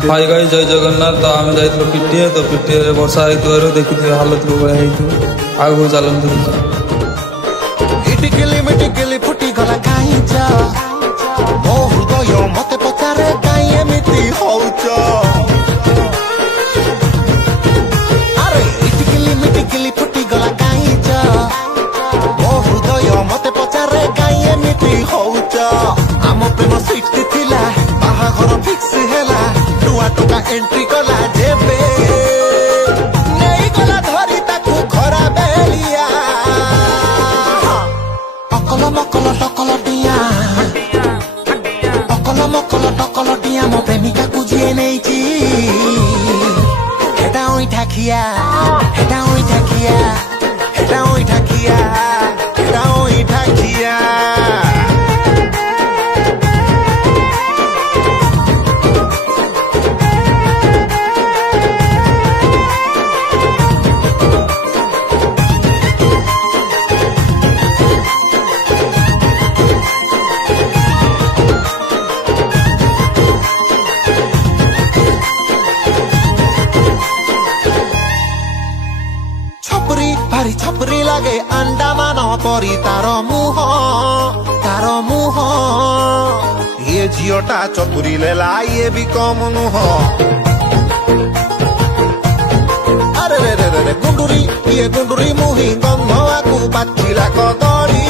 High गाई जय जगन्नाथ। तो आम जाइए पिटिए तो पिटिए वर्षा होती देखिए हालत को भाई आगू चलते फुटी गला काई जा मो हृदय मते पचारे काई एमिति होउच अरे इटिकिली फुटी गला काई जा मो हृदय मते पचारे काई एमिति होउच आम प्रेम स्वीट थिला बाहाघर फिक्स हैला नुआ टका एंट्री कला जेबे नेई गला धरी ताकू खरा बेलिया अकल मकल टकल डिया अकल मकल टकल डिया मो प्रेमिका को जिए नेइची हेटा ओइ ठाकिया हेटा ओइ ठाकिया हेटा ओइ ठाकिया हेटा ओइ ठाकिया भारी छपरी लागे अंडा मान परी तार मुह ये झीटा चतुरी लेला ये भी कम नुह अरे रे रे रे गुंडुरी ये गुंडुरी मुही गंध आकु बाचिला कदली